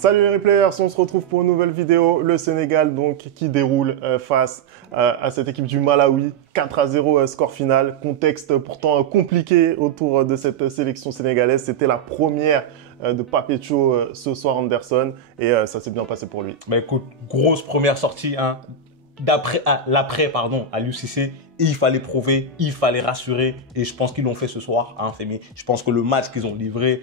Salut les replayers, on se retrouve pour une nouvelle vidéo. Le Sénégal donc qui déroule face à cette équipe du Malawi. 4-0 score final. Contexte pourtant compliqué autour de cette sélection sénégalaise. C'était la première de Papecho ce soir, Anderson, et ça s'est bien passé pour lui. Bah écoute, grosse première sortie l'après à l'UCC. Il fallait prouver, il fallait rassurer, et je pense qu'ils l'ont fait ce soir, Fémi. Je pense que le match qu'ils ont livré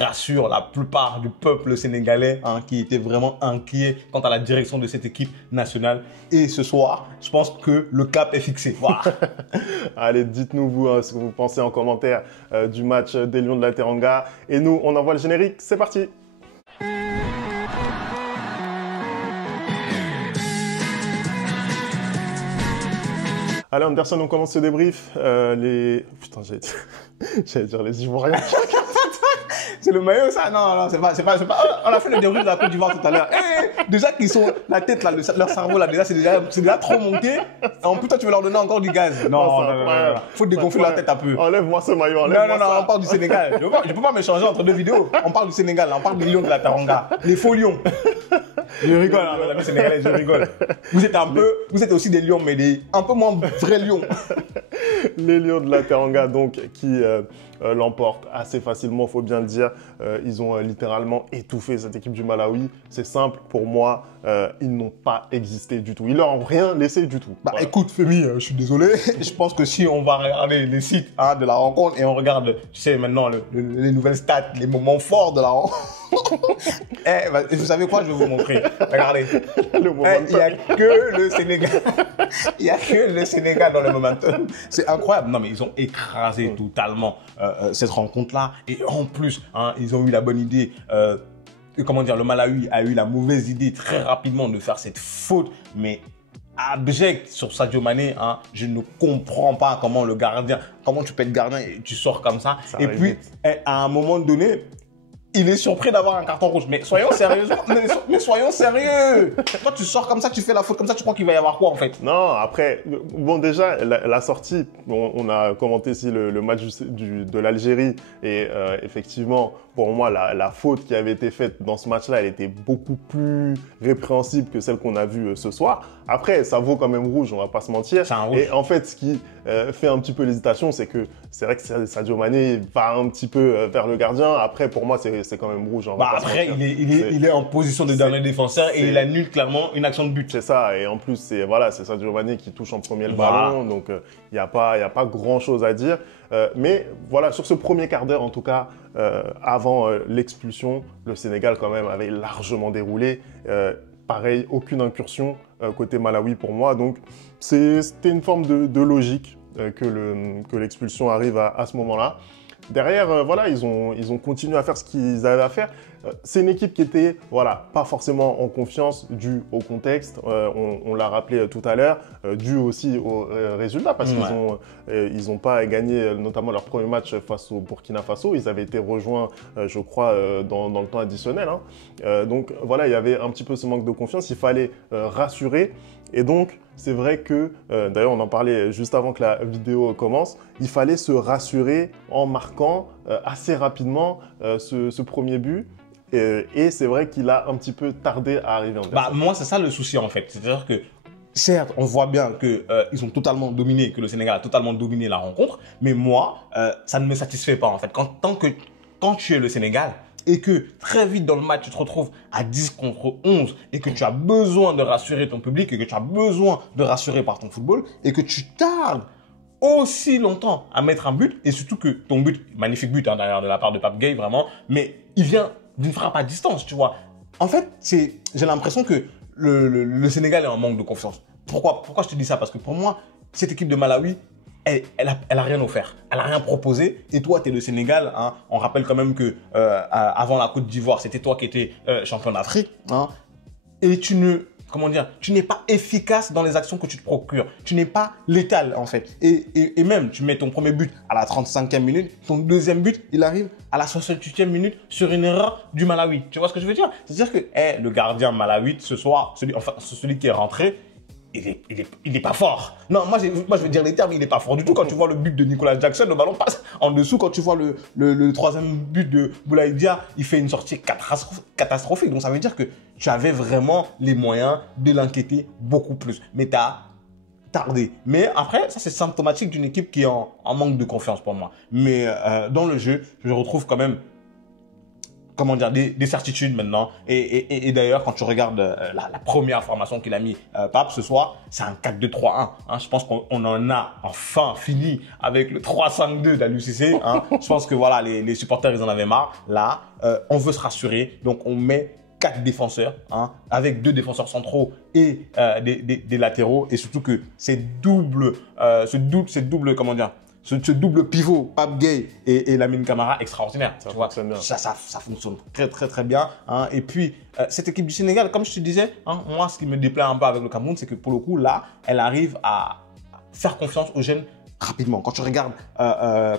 rassure la plupart du peuple sénégalais qui était vraiment inquiet quant à la direction de cette équipe nationale. Et ce soir, je pense que le cap est fixé. Voilà. Allez, dites-nous vous ce que vous pensez en commentaire du match des Lions de la Teranga. Et nous, on envoie le générique. C'est parti. Allez, Anderson, on commence ce débrief. Putain, j'allais dire les Ivoiriens. C'est le maillot, ça? Non, c'est pas. On a fait le débrief de la Côte d'Ivoire tout à l'heure. Déjà qu'ils sont, la tête, là, leur cerveau, là, déjà, c'est déjà trop monté. En plus, toi, tu veux leur donner encore du gaz. Non. Faut dégonfler la tête un peu. Enlève-moi ce maillot, Non, on parle du Sénégal. Je peux pas me changer entre deux vidéos. On parle du Sénégal, on parle des Lions de la Teranga. Les faux Lions. Je rigole, mes amis sénégalais, je rigole. Vous êtes aussi des lions, mais un peu moins vrais lions. Les Lions de la Teranga, donc, qui l'emportent assez facilement, faut bien le dire. Ils ont littéralement étouffé cette équipe du Malawi. C'est simple, pour moi, ils n'ont pas existé du tout. Ils leur ont rien laissé du tout. Bah voilà. Écoute, Fémi, je suis désolé. Je pense que si on va regarder les sites de la rencontre et on regarde, tu sais, maintenant, les nouvelles stats, les moments forts de la rencontre. Vous savez quoi, je vais vous montrer. Regardez. Il n'y a que le Sénégal. Il n'y a que le Sénégal dans le momentum. C'est incroyable. Non, mais ils ont écrasé totalement cette rencontre-là. Et en plus, ils ont eu la bonne idée. Comment dire, le Malawi a eu la mauvaise idée très rapidement de faire cette faute, mais abjecte sur Sadio Mané. Je ne comprends pas comment tu peux être gardien et tu sors comme ça. Et puis, à un moment donné, il est surpris d'avoir un carton rouge. Mais soyons sérieux. mais soyons sérieux. Toi, tu sors comme ça, tu fais la faute comme ça, tu crois qu'il va y avoir quoi en fait? Non, après, bon déjà, la sortie, on a commenté ici le match de l'Algérie. Et effectivement, pour moi, la faute qui avait été faite dans ce match-là, elle était beaucoup plus répréhensible que celle qu'on a vue ce soir. Après, ça vaut quand même rouge, on va pas se mentir. C'est un rouge. Et en fait, ce qui fait un petit peu l'hésitation, c'est que c'est vrai que Sadio Mané va un petit peu vers le gardien. Après, pour moi, c'est quand même rouge. Après, il est en position de dernier défenseur et il annule clairement une action de but. C'est ça. Et en plus, c'est Sadio Mané qui touche en premier le ballon. Donc, il n'y a pas grand-chose à dire. Mais voilà, sur ce premier quart d'heure, en tout cas, avant l'expulsion, le Sénégal quand même avait largement déroulé. Pareil, aucune incursion côté Malawi pour moi. Donc, c'était une forme de logique que l'expulsion arrive à ce moment-là. Derrière, voilà, ils ont continué à faire ce qu'ils avaient à faire. C'est une équipe qui était, pas forcément en confiance, dû au contexte. On l'a rappelé tout à l'heure, dû aussi aux résultats, parce qu'ils n'ont pas gagné, notamment leur premier match face au Burkina Faso. Ils avaient été rejoints, je crois, dans le temps additionnel. Donc voilà, il y avait un petit peu ce manque de confiance. Il fallait rassurer. Et donc, c'est vrai que, d'ailleurs, on en parlait juste avant que la vidéo commence, il fallait se rassurer en marquant assez rapidement ce premier but. Et c'est vrai qu'il a un petit peu tardé à arriver en moi, c'est ça le souci en fait. C'est-à-dire que, certes, on voit bien qu'ils ont totalement dominé, que le Sénégal a totalement dominé la rencontre, mais moi, ça ne me satisfait pas en fait. Quand tu es le Sénégal, et que très vite dans le match, tu te retrouves à 10 contre 11 et que tu as besoin de rassurer ton public et que tu as besoin de rassurer par ton football et que tu tardes aussi longtemps à mettre un but et surtout que ton but, magnifique but d'ailleurs de la part de Pape Gueye vraiment, mais il vient d'une frappe à distance, tu vois. En fait, j'ai l'impression que le Sénégal est en manque de confiance. Pourquoi je te dis ça? Parce que pour moi, cette équipe de Malawi, elle a rien offert, elle a rien proposé. Et toi, tu es le Sénégal. On rappelle quand même que avant la Côte d'Ivoire, c'était toi qui étais champion d'Afrique. Et tu n'es pas efficace dans les actions que tu te procures. Tu n'es pas létal en fait. Et même, tu mets ton premier but à la 35e minute, ton deuxième but, il arrive à la 68e minute sur une erreur du Malawi. Tu vois ce que je veux dire? C'est-à-dire que le gardien Malawi ce soir, celui qui est rentré, il est pas fort. Non, moi je vais dire les termes, il est pas fort du tout. Quand tu vois le but de Nicolas Jackson, le ballon passe en dessous. Quand tu vois le troisième but de Boulaye Dia, il fait une sortie catastrophique. Donc ça veut dire que tu avais vraiment les moyens de l'inquiéter beaucoup plus. Mais tu as tardé. Mais après, ça c'est symptomatique d'une équipe qui est en manque de confiance pour moi. Mais dans le jeu, je retrouve quand même, comment dire, des certitudes maintenant. Et d'ailleurs, quand tu regardes la première formation qu'il a mis Pape ce soir, c'est un 4-2-3-1. Hein. Je pense qu'on en a enfin fini avec le 3-5-2 de la l'UCC. Hein. Je pense que voilà, les supporters, ils en avaient marre. Là, on veut se rassurer. Donc, on met 4 défenseurs, hein, avec 2 défenseurs centraux et des latéraux. Et surtout que ce double, comment dire, ce double pivot, Pape Gueye et Lamine Camara, extraordinaire. Ça tu vois, fonctionne bien. ça fonctionne très bien. Hein. Et puis, cette équipe du Sénégal, comme je te disais, hein, moi, ce qui me déplaît un peu avec le Cameroun, c'est que pour le coup, là, elle arrive à faire confiance aux jeunes rapidement. Quand tu regardes,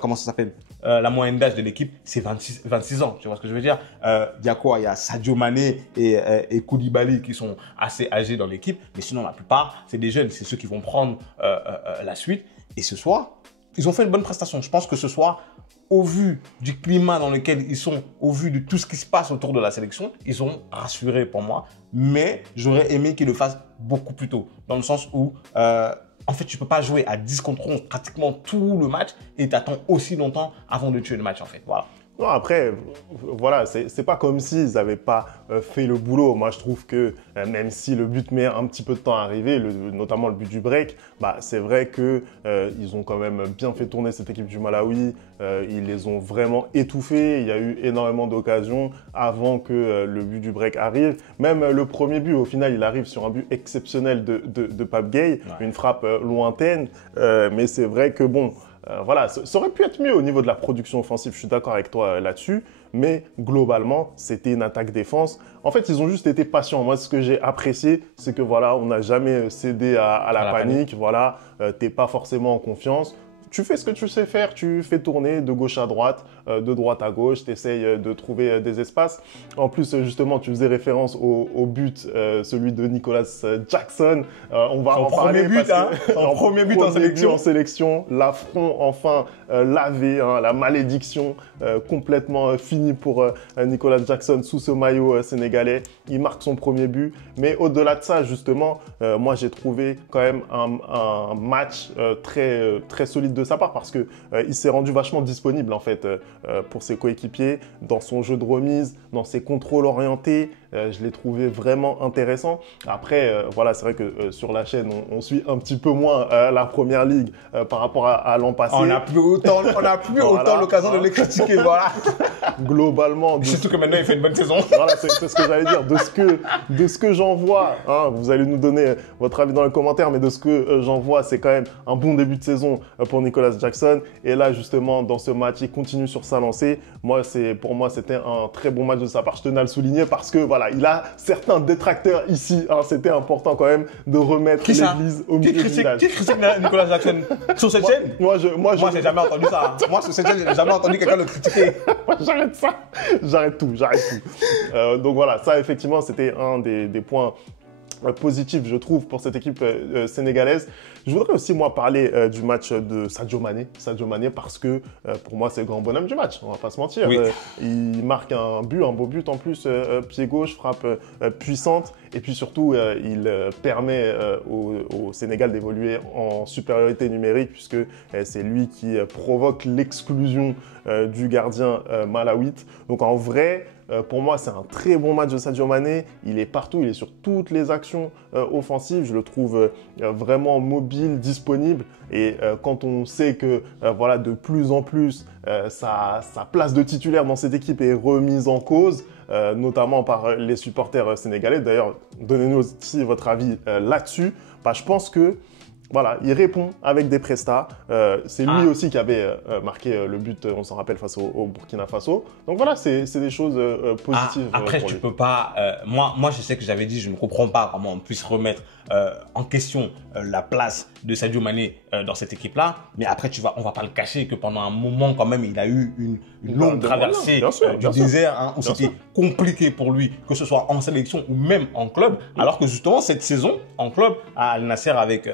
comment ça s'appelle, la moyenne d'âge de l'équipe, c'est 26 ans. Tu vois ce que je veux dire? Il y a quoi? Il y a Sadio Mané et Koulibaly qui sont assez âgés dans l'équipe. Mais sinon, la plupart, c'est des jeunes. C'est ceux qui vont prendre la suite. Et ce soir, ils ont fait une bonne prestation. Je pense que ce soir, au vu du climat dans lequel ils sont, au vu de tout ce qui se passe autour de la sélection, ils ont rassuré pour moi. Mais j'aurais aimé qu'ils le fassent beaucoup plus tôt. Dans le sens où, en fait, tu ne peux pas jouer à 10 contre 11 pratiquement tout le match et t'attends aussi longtemps avant de tuer le match, en fait. Voilà. Non, après, voilà, c'est pas comme s'ils n'avaient pas fait le boulot. Moi, je trouve que même si le but met un petit peu de temps à arriver, notamment le but du break, bah, c'est vrai que ils ont quand même bien fait tourner cette équipe du Malawi. Ils les ont vraiment étouffés. Il y a eu énormément d'occasions avant que le but du break arrive. Même le premier but, au final, il arrive sur un but exceptionnel de Pape Gueye, une frappe lointaine. Mais c'est vrai que bon. Voilà, ça aurait pu être mieux au niveau de la production offensive, je suis d'accord avec toi là-dessus, mais globalement, c'était une attaque-défense. En fait, ils ont juste été patients. Moi, ce que j'ai apprécié, c'est que voilà, on n'a jamais cédé à la panique. Voilà, t'es pas forcément en confiance. Tu fais ce que tu sais faire, tu fais tourner de gauche à droite, de droite à gauche, tu essayes de trouver des espaces. En plus, justement, tu faisais référence au but, celui de Nicolas Jackson. On va en parler. Premier but en sélection. L'affront enfin lavé, hein, la malédiction complètement finie pour Nicolas Jackson sous ce maillot sénégalais. Il marque son premier but. Mais au-delà de ça, justement, moi, j'ai trouvé quand même un match très solide de sa part parce que il s'est rendu vachement disponible en fait pour ses coéquipiers dans son jeu de remise, dans ses contrôles orientés. Je l'ai trouvé vraiment intéressant. Après, voilà, c'est vrai que sur la chaîne, on suit un petit peu moins la première ligue par rapport à l'an passé. On n'a plus autant l'occasion de les critiquer, voilà. Globalement. Surtout que maintenant, il fait une bonne saison. Voilà, c'est ce que j'allais dire. De ce que j'en vois, hein, vous allez nous donner votre avis dans les commentaires, mais de ce que j'en vois, c'est quand même un bon début de saison pour Nicolas Jackson. Et là, justement, dans ce match, il continue sur sa lancée. Pour moi, c'était un très bon match de sa part. Je tenais à le souligner parce que voilà, il a certains détracteurs ici. Hein, c'était important quand même de remettre l'église au milieu du village. Qui critique Nicolas Jackson sur cette chaîne? Moi, j'ai jamais entendu ça. Moi, sur cette chaîne, j'ai jamais entendu quelqu'un le critiquer. J'arrête ça. J'arrête tout. Donc voilà, ça, effectivement, c'était un des points positif, je trouve, pour cette équipe sénégalaise. Je voudrais aussi, moi, parler du match de Sadio Mané. Sadio Mané, parce que pour moi, c'est le grand bonhomme du match. On va pas se mentir. Oui. Il marque un beau but en plus, pied gauche, frappe puissante. Et puis surtout, il permet au Sénégal d'évoluer en supériorité numérique, puisque c'est lui qui provoque l'exclusion du gardien malawite. Donc en vrai, pour moi, c'est un très bon match de Sadio Mané. Il est partout, il est sur toutes les actions offensives. Je le trouve vraiment mobile, disponible. Et quand on sait que voilà, de plus en plus, sa place de titulaire dans cette équipe est remise en cause, notamment par les supporters sénégalais. D'ailleurs, donnez-nous aussi votre avis là-dessus. Bah, je pense que voilà, il répond avec des prestats. C'est lui aussi qui avait marqué le but, on s'en rappelle, face au Burkina Faso. Donc voilà, c'est des choses positives. Après, tu peux pas... moi, je sais que j'avais dit, je ne comprends pas comment on puisse remettre en question la place de Sadio Mané dans cette équipe-là. Mais après, on va pas le cacher que pendant un moment, quand même, il a eu une longue traversée du désert où c'était compliqué pour lui, que ce soit en sélection ou même en club. Alors que justement, cette saison, en club, à Al Nassr avec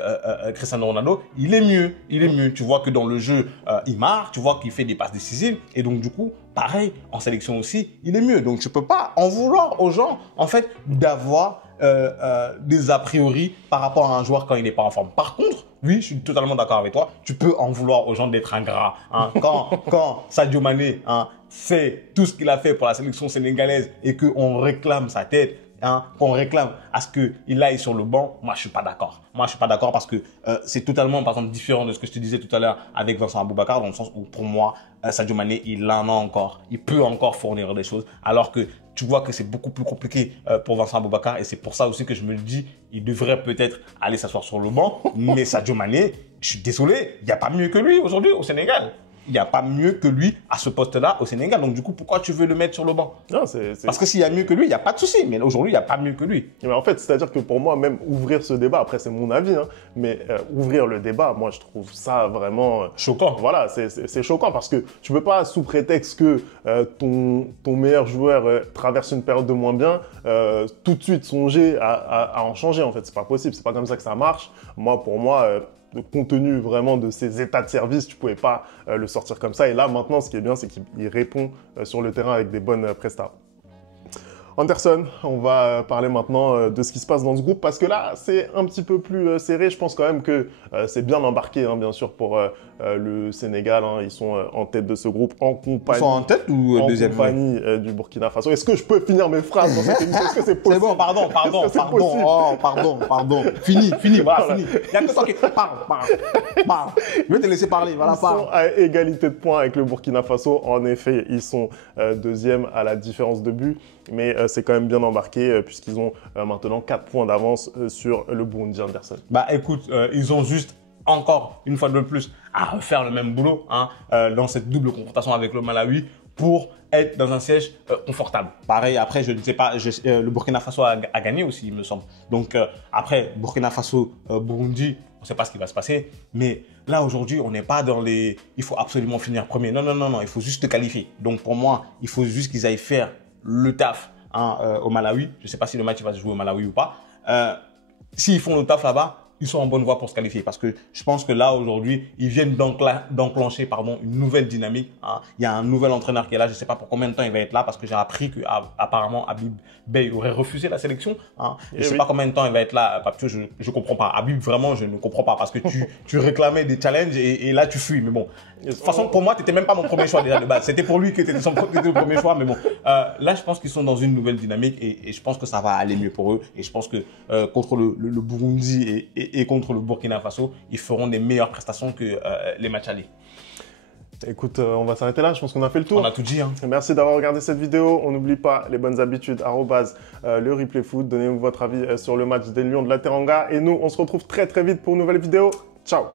Cristiano Ronaldo, il est mieux. Tu vois que dans le jeu, il marque, tu vois qu'il fait des passes décisives. Et donc, du coup, pareil, en sélection aussi, il est mieux. Donc, tu peux pas en vouloir aux gens, en fait, d'avoir des a priori par rapport à un joueur quand il n'est pas en forme. Par contre, oui, je suis totalement d'accord avec toi. Tu peux en vouloir aux gens d'être ingrats. Hein. Quand Sadio Mané fait tout ce qu'il a fait pour la sélection sénégalaise et qu'on réclame sa tête, qu'on réclame à ce qu'il aille sur le banc, moi je suis pas d'accord. Moi je suis pas d'accord parce que c'est totalement par exemple différent de ce que je te disais tout à l'heure avec Vincent Aboubakar, dans le sens où pour moi Sadio Mané il en a encore, il peut encore fournir des choses, alors que tu vois que c'est beaucoup plus compliqué pour Vincent Aboubakar, et c'est pour ça aussi que je me le dis, il devrait peut-être aller s'asseoir sur le banc. Mais Sadio Mané, je suis désolé, il n'y a pas mieux que lui aujourd'hui au Sénégal. Il n'y a pas mieux que lui à ce poste-là au Sénégal. Donc, du coup, pourquoi tu veux le mettre sur le banc? Non, Parce que s'il y a mieux que lui, il n'y a pas de souci. Mais aujourd'hui, il n'y a pas mieux que lui. Mais en fait, c'est-à-dire que pour moi, même ouvrir ce débat, après, c'est mon avis, hein, mais ouvrir le débat, moi, je trouve ça vraiment... choquant. Voilà, c'est choquant parce que tu ne peux pas, sous prétexte que ton meilleur joueur traverse une période de moins bien, tout de suite songer à en changer, en fait. C'est pas possible. C'est pas comme ça que ça marche. Moi, pour moi... compte tenu vraiment de ses états de service, tu pouvais pas le sortir comme ça. Et là, maintenant, ce qui est bien, c'est qu'il répond sur le terrain avec des bonnes prestats. Anderson, on va parler maintenant de ce qui se passe dans ce groupe parce que là, c'est un petit peu plus serré. Je pense quand même que c'est bien embarqué, hein, bien sûr, pour le Sénégal. Hein. Ils sont en tête de ce groupe en compagnie. Ils sont en tête ou deuxième? En compagnie du Burkina Faso. Est-ce que je peux finir mes phrases dans cette émission? Est-ce que c'est possible? C'est bon, pardon. Oh, pardon. Fini, voilà, fini. Il y a que toi qui parle. Je vais te laisser parler, voilà, parle. Ils sont à égalité de points avec le Burkina Faso. En effet, ils sont deuxième à la différence de but. Mais c'est quand même bien embarqué puisqu'ils ont maintenant 4 points d'avance sur le Burundi. Anderson. Bah écoute, ils ont juste encore une fois de plus à refaire le même boulot dans cette double confrontation avec le Malawi pour être dans un siège confortable. Pareil, après, je ne sais pas, le Burkina Faso a gagné aussi, il me semble. Donc après, Burkina Faso, Burundi, on ne sait pas ce qui va se passer. Mais là, aujourd'hui, on n'est pas dans les... Il faut absolument finir premier. Non, il faut juste te qualifier. Donc pour moi, il faut juste qu'ils aillent faire le taf au Malawi. Je ne sais pas si le match va se jouer au Malawi ou pas. S'ils font le taf là-bas, ils sont en bonne voie pour se qualifier parce que je pense que là, aujourd'hui, ils viennent d'enclencher une nouvelle dynamique. Il y a un nouvel entraîneur qui est là. Je ne sais pas pour combien de temps il va être là parce que j'ai appris qu'apparemment, Habib Beye aurait refusé la sélection. Je ne sais pas combien de temps il va être là. Parce que je ne comprends pas. Habib, vraiment, je ne comprends pas parce que tu réclamais des challenges et là, tu fuis. Mais bon, de toute façon, pour moi, tu n'étais même pas mon premier choix déjà de base. C'était pour lui que tu étais le premier choix. Mais bon, là, je pense qu'ils sont dans une nouvelle dynamique et je pense que ça va aller mieux pour eux. Et je pense que contre le Burundi et contre le Burkina Faso, ils feront des meilleures prestations que les matchs allés. Écoute, on va s'arrêter là. Je pense qu'on a fait le tour. On a tout dit. Merci d'avoir regardé cette vidéo. On n'oublie pas les bonnes habitudes, le replay foot. Donnez-nous votre avis sur le match des Lions de la Teranga. Et nous, on se retrouve très vite pour une nouvelle vidéo. Ciao.